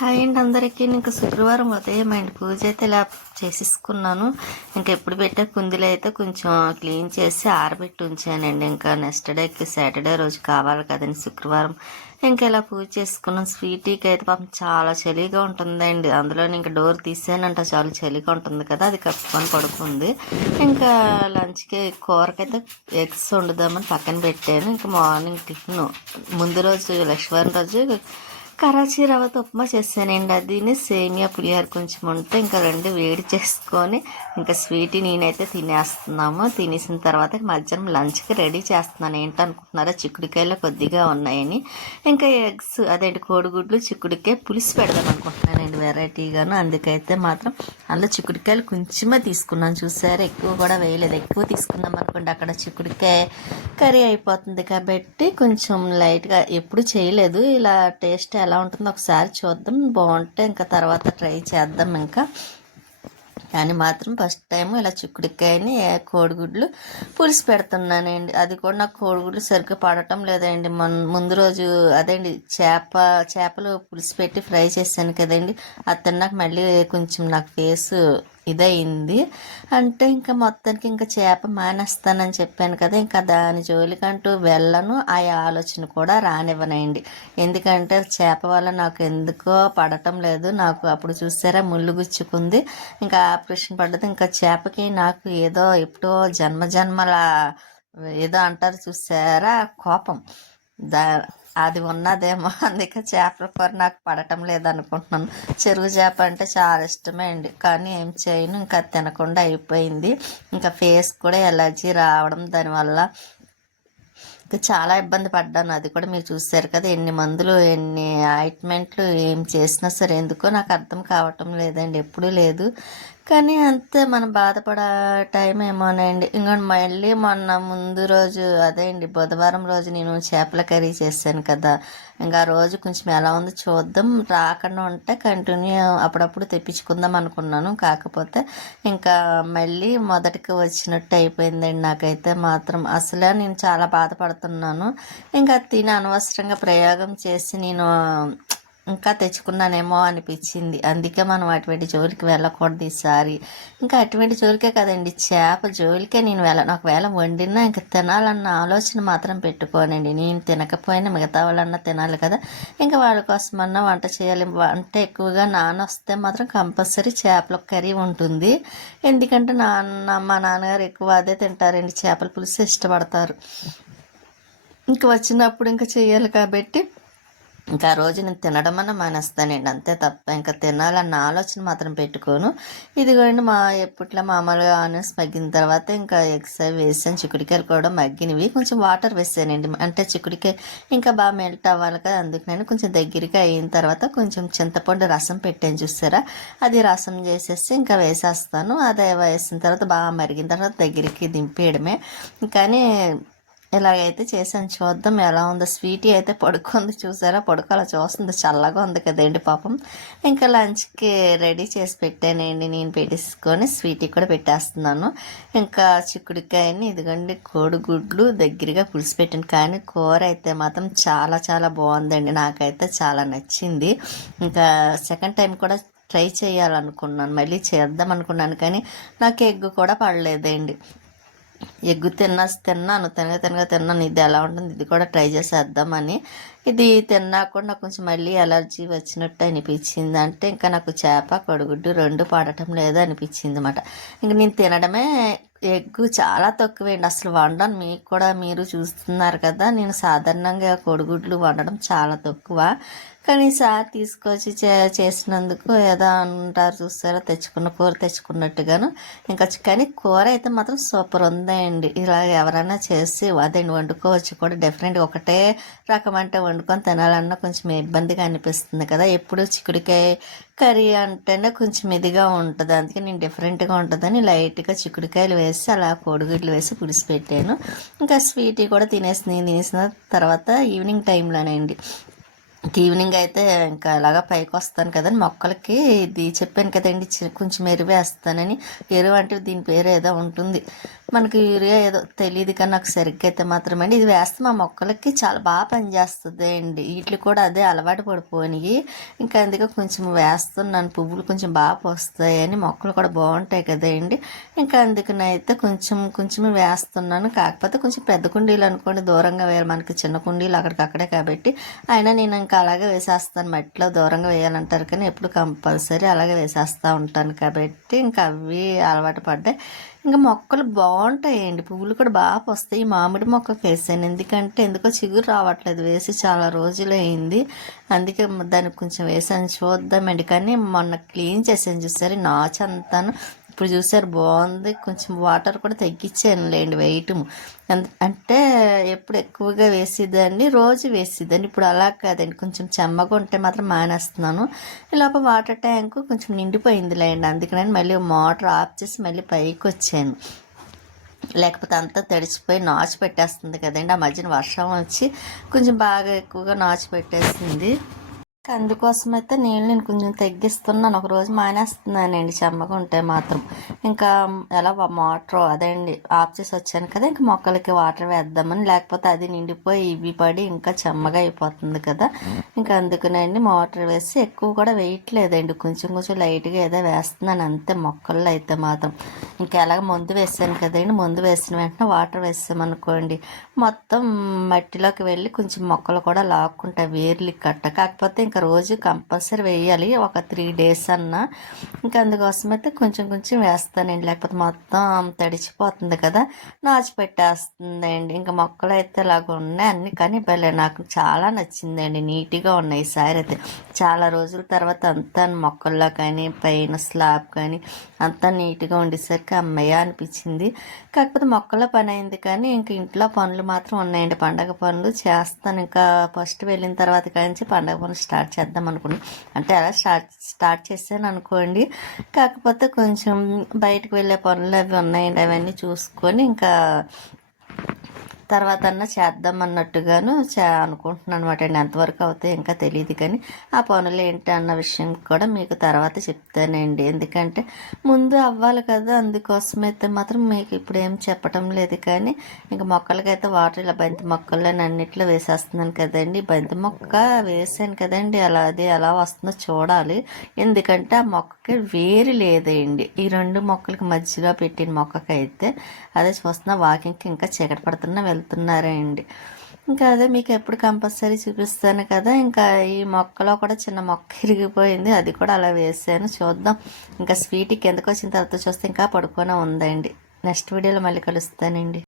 Hi అండి అందరికీ. ఇంకా శుక్రవారం ఉదయం అండి పూజ అయితే ఇలా చేసేసుకున్నాను. ఇంకా ఎప్పుడు పెట్టే కుందులు అయితే కొంచెం క్లీన్ చేసి ఆరబెట్టి ఉంచానండి. ఇంకా నెక్స్ట్ డేకి సాటర్డే రోజు కావాలి కదండి శుక్రవారం. ఇంకా ఇలా పూజ చేసుకున్నాం. స్వీటీకి అయితే పాపం చాలా చలిగా ఉంటుందండి. అందులో ఇంకా డోర్ తీసానంట, చాలా చలిగా ఉంటుంది కదా, అది కప్పుకొని పడుకుంది. ఇంకా లంచ్కి కూరకైతే ఎగ్స్ వండుదామని పక్కన పెట్టాను. ఇంకా మార్నింగ్ టిఫిన్ ముందు రోజు లక్ష్మీవారం రోజు కరాచీ రవ్వతో ఉప్మా చేశానండి. అదిని సేమియా పులిహోర కొంచెం ఉంటే ఇంకా రెండు వేడి చేసుకొని ఇంకా స్వీటీ నేనైతే తినేస్తున్నాము. తినేసిన తర్వాత మధ్యాహ్నం లంచ్కి రెడీ చేస్తున్నాను. ఏంటనుకుంటున్నారా, చిక్కుడుకాయలు కొద్దిగా ఉన్నాయని ఇంకా ఎగ్స్ అదేంటి కోడిగుడ్లు చిక్కుడుకాయ పులుసు పెడదాం అనుకుంటున్నానండి వెరైటీగాను. అందుకైతే మాత్రం అందులో చిక్కుడుకాయలు కొంచెమే తీసుకున్నాను. చూసారా, ఎక్కువ కూడా వేయలేదు. ఎక్కువ తీసుకున్నాం అనుకోండి అక్కడ చిక్కుడుకాయ కర్రీ అయిపోతుంది కాబట్టి కొంచెం లైట్గా, ఎప్పుడు చేయలేదు ఇలా. టేస్ట్ ఎలా ఉంటుందో ఒకసారి చూద్దాం, బాగుంటే ఇంకా తర్వాత ట్రై చేద్దాం. ఇంకా కానీ మాత్రం ఫస్ట్ టైం ఇలా చిక్కుడుకాయని కోడిగుడ్లు పులుసు పెడుతున్నానండి. అది కూడా నాకు కోడిగుడ్లు సరిగ్గా పడటం లేదండి. ముందు రోజు అదేండి చేపలు పులుసు పెట్టి ఫ్రై చేశాను కదండి, అది తిన్నాక మళ్ళీ కొంచెం నాకు ఫేస్ ఇదయింది. అంటే ఇంకా మొత్తానికి ఇంకా చేప మానేస్తానని చెప్పాను కదా, ఇంకా దాని జోలికంటూ వెళ్ళను. ఆ ఆలోచన కూడా రానివ్వనండి. ఎందుకంటే చేప వల్ల నాకు ఎందుకో పడటం లేదు. నాకు అప్పుడు చూసారా ముళ్ళు గుచ్చుకుంది, ఇంకా ఆపరేషన్ పడ్డది. ఇంకా చేపకి నాకు ఏదో ఎప్పుడో జన్మల ఏదో అంటారు చూసారా కోపం, దా అది ఉన్నదేమో. అందుకే చేపల కూర నాకు పడటం లేదనుకుంటున్నాను. చెరువు చేప అంటే చాలా ఇష్టమే అండి, కానీ ఏం చేయను, ఇంకా తినకుండా అయిపోయింది. ఇంకా ఫేస్ కూడా ఎలర్జీ రావడం దానివల్ల ఇంకా చాలా ఇబ్బంది పడ్డాను. అది కూడా మీరు చూసారు కదా, ఎన్ని మందులు ఎన్ని ఆయింట్మెంట్లు ఏం చేసినా సరే ఎందుకో నాకు అర్థం కావటం లేదండి, ఎప్పుడూ లేదు. కానీ అంతే, మనం బాధపడే టైం ఏమోనండి. ఇంకా మళ్ళీ మొన్న ముందు రోజు అదే అండి బుధవారం రోజు నేను చేపల కర్రీ చేశాను కదా, ఇంకా ఆ రోజు కొంచెం ఎలా ఉందో చూద్దాం, రాకుండా ఉంటే కంటిన్యూ అప్పుడప్పుడు తెప్పించుకుందాం అనుకున్నాను. కాకపోతే ఇంకా మళ్ళీ మొదటికి వచ్చినట్టు అయిపోయిందండి. నాకైతే మాత్రం అసలే నేను చాలా బాధపడుతున్నాను. ఇంకా తిని అనవసరంగా ప్రయోగం చేసి నేను ఇంకా తెచ్చుకున్నానేమో అనిపించింది. అందుకే మనం అటువంటి జోలికి వెళ్ళకూడదు ఈసారి. ఇంకా అటువంటి జోలికే కదండి, చేప జోలికే నేను నాకు వేళ వండినా ఇంకా తినాలన్న ఆలోచన మాత్రం పెట్టుకోనండి. నేను తినకపోయినా మిగతా వాళ్ళన్నా తినాలి కదా, ఇంకా వాళ్ళ కోసమన్నా వంట చేయాలి. వంట ఎక్కువగా వస్తే మాత్రం కంపల్సరీ చేపల కర్రీ ఉంటుంది. ఎందుకంటే మా నాన్నగారు ఎక్కువ అదే తింటారండి, చేపల పులుసు ఇష్టపడతారు. ఇంక వచ్చినప్పుడు ఇంకా చెయ్యాలి కాబట్టి ఇంకా ఆ రోజు నేను తినడం అన్న మానేస్తానండి, అంతే తప్ప ఇంకా తినాలన్న ఆలోచన మాత్రం పెట్టుకోను. ఇదిగోండి ఎప్పట్లో మామూలుగా ఆనియన్స్ మగ్గిన తర్వాత ఇంకా ఎగ్స్ వేసాను. చిక్కుడుకాయలు కూడా మగ్గినవి, కొంచెం వాటర్ వేసానండి. అంటే చిక్కుడుకాయ ఇంకా బాగా మెల్ట్ అవ్వాలి కదా, అందుకు నేను కొంచెం దగ్గరికి అయిన తర్వాత కొంచెం చింతపండు రసం పెట్టాను చూసారా, అది రసం చేసేసి ఇంకా వేసేస్తాను. అదే వేసిన తర్వాత బాగా మరిగిన తర్వాత దగ్గరికి దింపేయడమే. కానీ ఇలాగైతే చేసాను, చూద్దాం ఎలా ఉందో. స్వీటీ అయితే పడుకుంది చూసారా, పడుకోవాలా చూస్తుంది, చల్లగా ఉంది కదండి పాపం. ఇంకా లంచ్కి రెడీ చేసి పెట్టానండి, నేను పెట్టేసుకొని స్వీటీ కూడా పెట్టేస్తున్నాను. ఇంకా చిక్కుడుకాయని ఇదిగోండి కోడిగుడ్లు దగ్గరగా పులుసు పెట్టాను. కానీ కూర అయితే మాత్రం చాలా చాలా బాగుందండి, నాకైతే చాలా నచ్చింది. ఇంకా సెకండ్ టైం కూడా ట్రై చేయాలనుకున్నాను, మళ్ళీ చేద్దాం అనుకున్నాను, కానీ నాకు ఎగ్ కూడా పడలేదండి. ఎగ్గు తిన్నాను, తిన్నాను, ఇది ఎలా ఉంటుంది ఇది కూడా ట్రై చేసేద్దామని. ఇది తిన్నా కూడా నాకు కొంచెం మళ్ళీ అలర్జీ వచ్చినట్టు అనిపించింది. అంటే ఇంకా నాకు చేప కోడిగుడ్డు రెండు పడటం లేదు అనిపించింది అనమాట. ఇంక నేను తినడమే ఎగ్గు చాలా తక్కువేండి, అసలు వండను. మీకు కూడా మీరు చూస్తున్నారు కదా, నేను సాధారణంగా కోడిగుడ్లు వండడం చాలా తక్కువ. కానీ ఈసారి తీసుకొచ్చి చేసినందుకు ఏదో అంటారు చూస్తారా, తెచ్చుకున్న కూర తెచ్చుకున్నట్టుగాను. ఇంకా కానీ కూర అయితే మాత్రం సూపర్ ఉందండి. ఇలా ఎవరైనా చేసి అదేంటి వండుకోవచ్చు కూడా డిఫరెంట్గా. ఒకటే రకం అంటే వండుకొని తినాలన్నా కొంచెం ఇబ్బందిగా అనిపిస్తుంది కదా, ఎప్పుడు చిక్కుడుకాయ కర్రీ అంటేనే కొంచెం ఇదిగా ఉంటుంది. అందుకే నేను డిఫరెంట్గా ఉంటుందని లైట్గా చిక్కుడుకాయలు వేసి అలా కోడిగుడ్లు వేసి పులిసి పెట్టాను. ఇంకా స్వీటీ కూడా తినేసిన తర్వాత ఈవినింగ్ టైంలోనండి. ఈవినింగ్ అయితే ఇంకా అలాగా పైకి వస్తాను కదండి మొక్కలకి, ఇది చెప్పాను కదండి కొంచెం ఎరువు వేస్తానని. ఎరువు అంటే దీని పేరు ఏదో ఉంటుంది, మనకి యూరియా ఏదో తెలియదు కానీ నాకు సరిగ్గా అయితే మాత్రం అండి ఇది వేస్తే మా మొక్కలకి చాలా బాగా పనిచేస్తుంది అండి. వీటికి కూడా అదే అలవాటు పడిపోయినాయి. ఇంకా అందుకే కొంచెం వేస్తున్నాను, పువ్వులు కొంచెం బాగా వస్తాయని, మొక్కలు కూడా బాగుంటాయి కదండి. ఇంకా అందుకనైతే కొంచెం వేస్తున్నాను. కాకపోతే కొంచెం పెద్ద కుండీలు అనుకోండి, దూరంగా వేయాలి, మనకి చిన్న కుండీలు అక్కడికక్కడే కాబట్టి అయినా నేను ఇంకా అలాగే వేసేస్తాను. మట్టిలో దూరంగా వేయాలంటారు కానీ ఎప్పుడు కంపల్సరీ అలాగే వేసేస్తూ ఉంటాను కాబట్టి ఇంకా అవి అలవాటు పడ్డాయి. ఇంకా మొక్కలు బాగుంటాయండి, పువ్వులు కూడా బాగా వస్తాయి. మామిడి మొక్కకు వేసాను, ఎందుకో చిగురు రావట్లేదు, వేసి చాలా రోజులు అయింది. అందుకే దానికి కొంచెం వేసాను, చూద్దామండి. కానీ మొన్న క్లీన్ చేసాను చూసారు, నాచు అంతాను ఇప్పుడు చూసారు బాగుంది. కొంచెం వాటర్ కూడా తగ్గించాను లేండి వెయిట్. అంటే ఎప్పుడు ఎక్కువగా వేసేదాన్ని, రోజు వేసేదాన్ని. ఇప్పుడు అలా కాదండి, కొంచెం చెమ్మగా ఉంటే మాత్రం మానేస్తున్నాను. లోపల వాటర్ ట్యాంకు కొంచెం నిండిపోయింది లేండి, అందుకని మళ్ళీ మోటార్ ఆఫ్ చేసి మళ్ళీ పైకి వచ్చాను. లేకపోతే అంతా తడిచిపోయి నాచు పెట్టేస్తుంది కదండి. ఆ మధ్యన వర్షం వచ్చి కొంచెం బాగా ఎక్కువగా నాచు పెట్టేసింది. అందుకోసం అయితే నేను కొంచెం తగ్గిస్తున్నాను, ఒక రోజు మానేస్తున్నానండి చెమ్మగా ఉంటే మాత్రం. ఇంకా ఎలా మోటార్ అదండి ఆఫ్ చేసి వచ్చాను కదా, ఇంకా మొక్కలకి వాటర్ వేద్దామని, లేకపోతే అది నిండిపోయి ఇవి పడి ఇంకా చెమ్మగా అయిపోతుంది కదా. ఇంకా అందుకనండి మోటార్ వేసి ఎక్కువ కూడా వేయట్లేదండి, కొంచెం లైట్గా ఏదో వేస్తున్నాను అంతే మొక్కల్లో అయితే మాత్రం. ఇంకా ఎలాగ ముందు వేసాను కదండి, ముందు వేసిన వెంటనే వాటర్ వేసామనుకోండి మొత్తం మట్టిలోకి వెళ్ళి కొంచెం మొక్కలు కూడా లాక్కుంటాయి వేర్లు కట్ట. కాకపోతే ఇంకా రోజు కంపల్సరీ వేయాలి, ఒక 3 days అన్నా. ఇంకా అందుకోసం అయితే కొంచెం వేస్తానండి, లేకపోతే మొత్తం తడిచిపోతుంది కదా, నాచు పెట్టేస్తుందండి. ఇంకా మొక్కలు అయితే ఇలాగ ఉన్నాయి అన్ని, కానీ భలే నాకు చాలా నచ్చిందండి, నీట్గా ఉన్నాయి ఈసారి అయితే. చాలా రోజుల తర్వాత అంతా మొక్కల్లో కానీ పైన స్లాబ్ కానీ అంతా నీట్గా ఉండేసరికి అమ్మయ్య అనిపించింది. కాకపోతే మొక్కల పని అయింది కానీ ఇంక ఇంట్లో పనులు మాత్రం ఉన్నాయండి, పండగ పనులు చేస్తాను. ఇంకా ఫస్ట్ వెళ్ళిన తర్వాత కానీ పండగ పనులు స్టార్ట్ చేద్దాం అనుకున్నాను. అంటే అలా స్టార్ట్ చేశాను అనుకోండి. కాకపోతే కొంచెం బయటకు వెళ్ళే పనులు అవి ఉన్నాయండి, అవన్నీ చూసుకొని ఇంకా తర్వాత అన్నా చేద్దాం అన్నట్టుగాను అనుకుంటున్నాను అనమాట అండి. ఎంతవరకు అవుతాయి ఇంకా తెలియదు కానీ ఆ పనులు ఏంటి అన్న విషయం కూడా మీకు తర్వాత చెప్తానండి, ఎందుకంటే ముందు అవ్వాలి కదా. అందుకోసమైతే మాత్రం మీకు ఇప్పుడు ఏం చెప్పటం లేదు. కానీ ఇంకా మొక్కలకైతే వాటర్ ఇలా బంతి మొక్కలని అన్నిట్లో వేసేస్తున్నాను కదండి. బంతి మొక్క వేసాను కదండి, అది ఎలా వస్తుందో చూడాలి, ఎందుకంటే ఆ మొక్కకి వేరు లేదండి. ఈ 2 మొక్కలకి మధ్యలో పెట్టిన మొక్కకైతే అదే చూస్తున్నా, వాకింగ్కి ఇంకా చీకటి పడుతున్నా వెళ్తున్నారండి. ఇంకా అదే మీకు ఎప్పుడు కంపల్సరీ చూపిస్తాను కదా. ఇంకా ఈ మొక్కలో కూడా చిన్న మొక్క ఇరిగిపోయింది, అది కూడా అలా వేసాను. చూద్దాం, ఇంకా స్వీట్కి ఎందుకు వచ్చిన తర్వాత చూస్తే ఇంకా పడుకొని ఉందండి. నెక్స్ట్ వీడియోలో మళ్ళీ కలుస్తానండి.